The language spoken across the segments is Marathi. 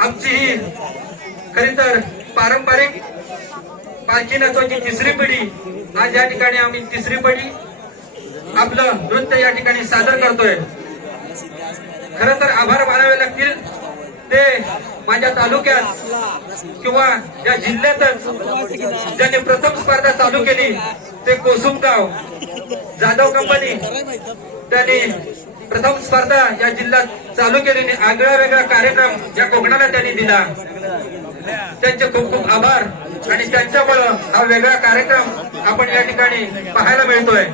आमची ही खरी तर पारंपरिक पालखी नाचवाची तिसरी पिढी आज या ठिकाणी आम्ही तिसरी पिढी आपलं नृत्य या ठिकाणी सादर करतोय. खर तर आभार मानावे लागतील. ते माझ्या तालुक्यात किंवा या जिल्ह्यातच ज्यांनी प्रथम स्पर्धा चालू केली ते कोसुमगाव जाधव कंपनी त्यांनी प्रथम स्पर्धा या जिल्ह्यात चालू केलेली आगळा वेगळा कार्यक्रम या कोकणाला त्यांनी दिला. त्यांचे खूप खूप आभार आणि त्यांच्यामुळं हा वेगळा कार्यक्रम आपण या ठिकाणी पाहायला मिळतोय.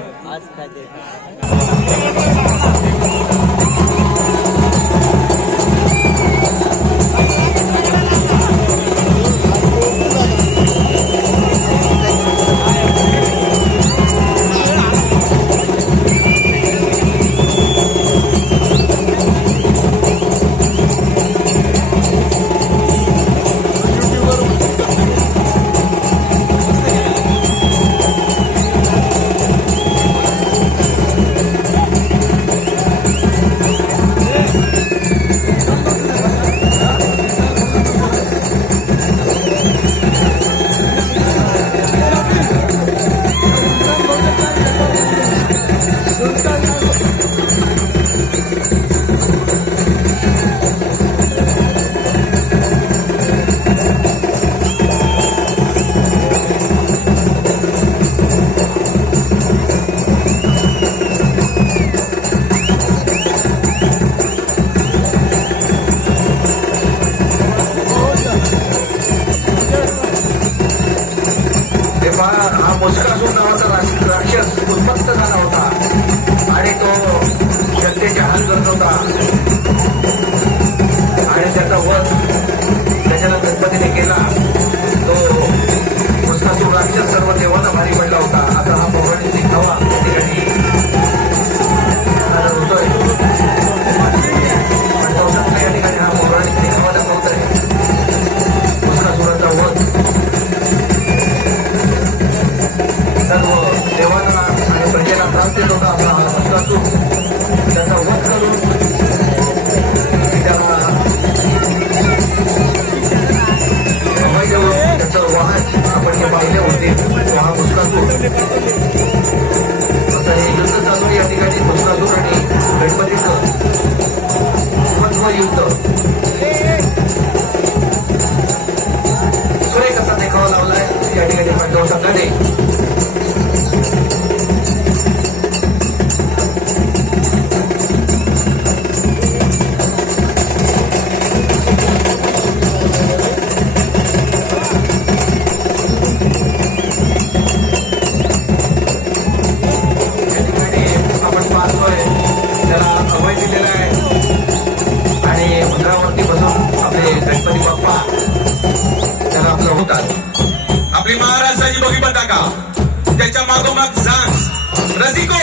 आणि प्रजेला प्रांतीय लोक आपला हस्तूक असून त्याचा वध करून त्यांना त्याचं वाहन आपण हे पाहिले होते हा पुस्तक त्याच्या मागोमाग झांज रसिको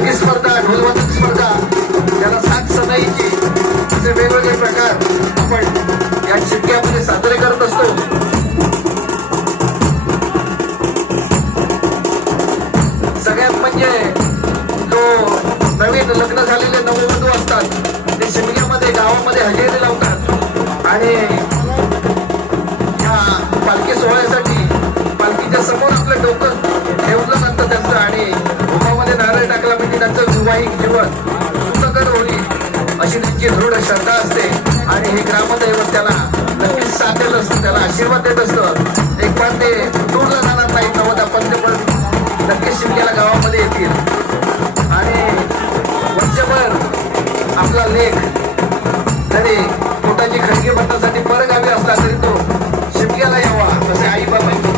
संगीत स्पर्धा ढोलवादन स्पर्धा. त्याला साथ सणाईची असे वेगवेगळे प्रकार आपण या शिक्क्यामध्ये साजरे करत असतो. सगळ्यात म्हणजे जो नवीन लग्न झालेले नववधू असतात ते शिमग्यामध्ये गावामध्ये हजेरी अशी त्यांची दृढ श्रद्धा असते आणि हे ग्रामदैवत त्याला नक्कीच साथ देत असतं त्याला आशीर्वाद देत असतं. एक पण ते दूरला जाणार नाही नवदा पंत पण नक्कीच शिमक्याला गावामध्ये येतील. आणि वर्षभर आपला लेख जरी पोटाची खडकी भरण्यासाठी परगावी असला तरी तो शिमक्याला यावा तसे आई बाबांची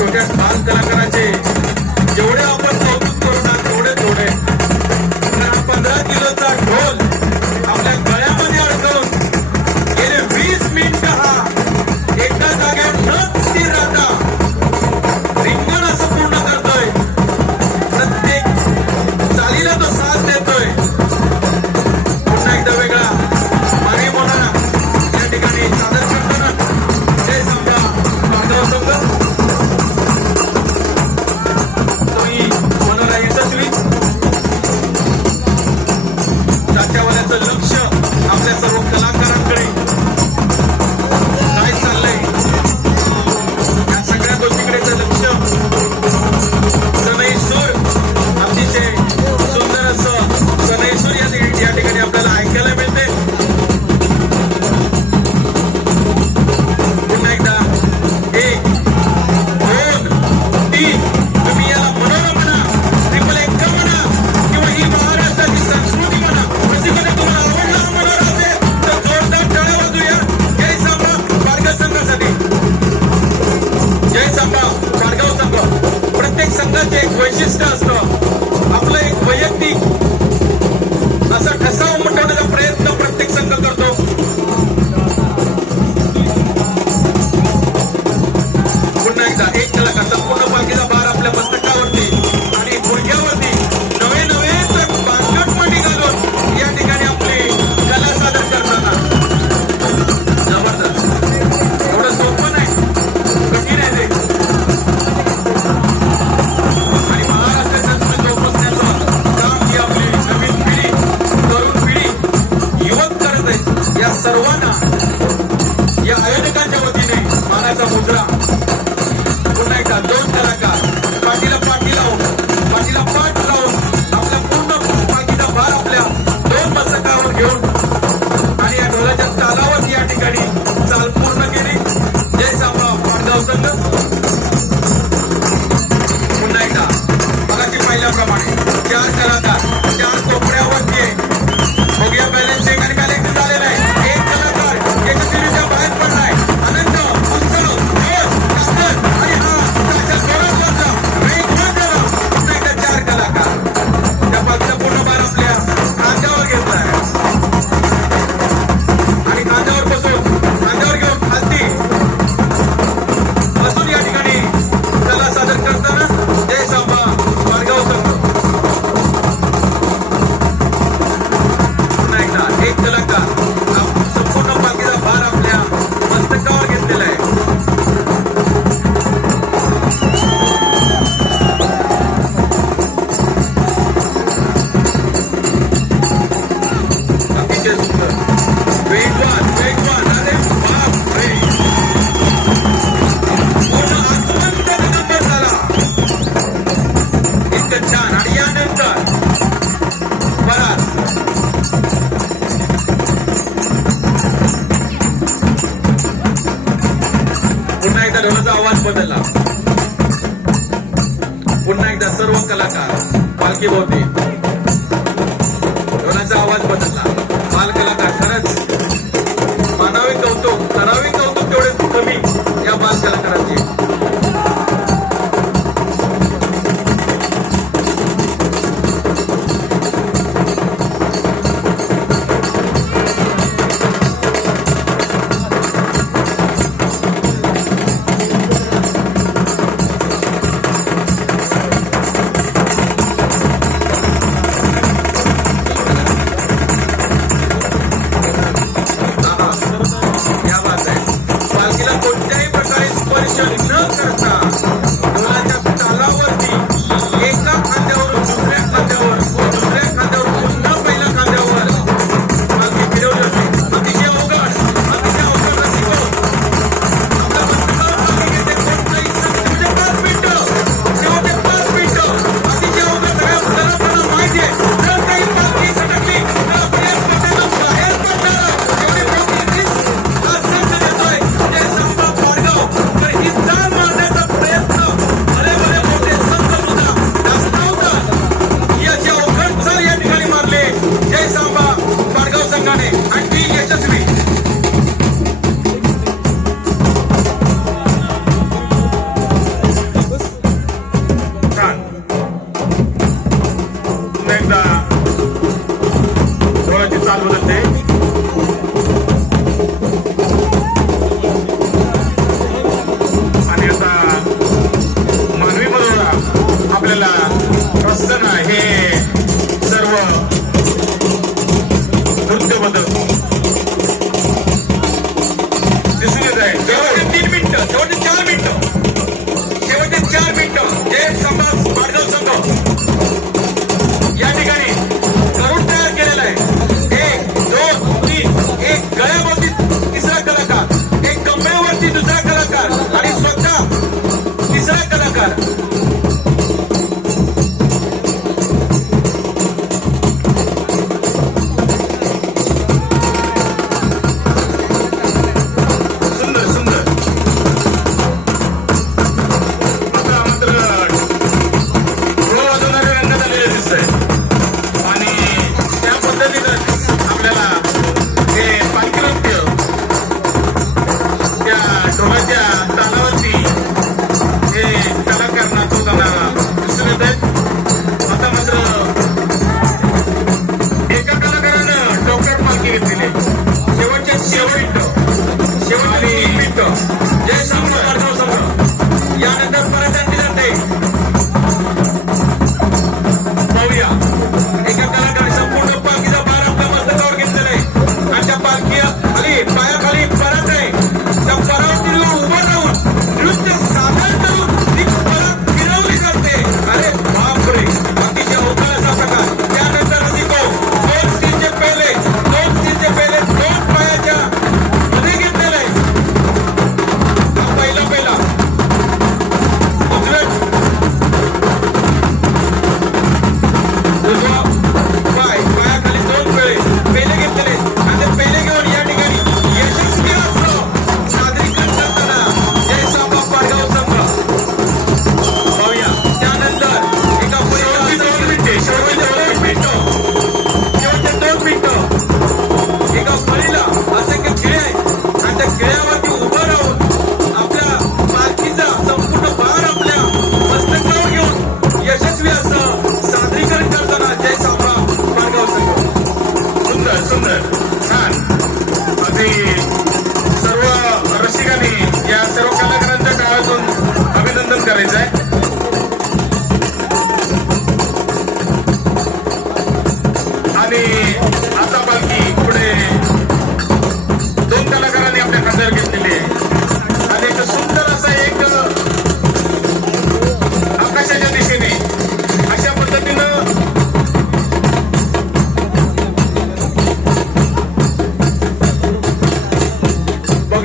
छोट्या बाल कलाकाराचे.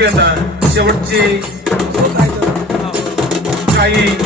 बघूया शेवटची काही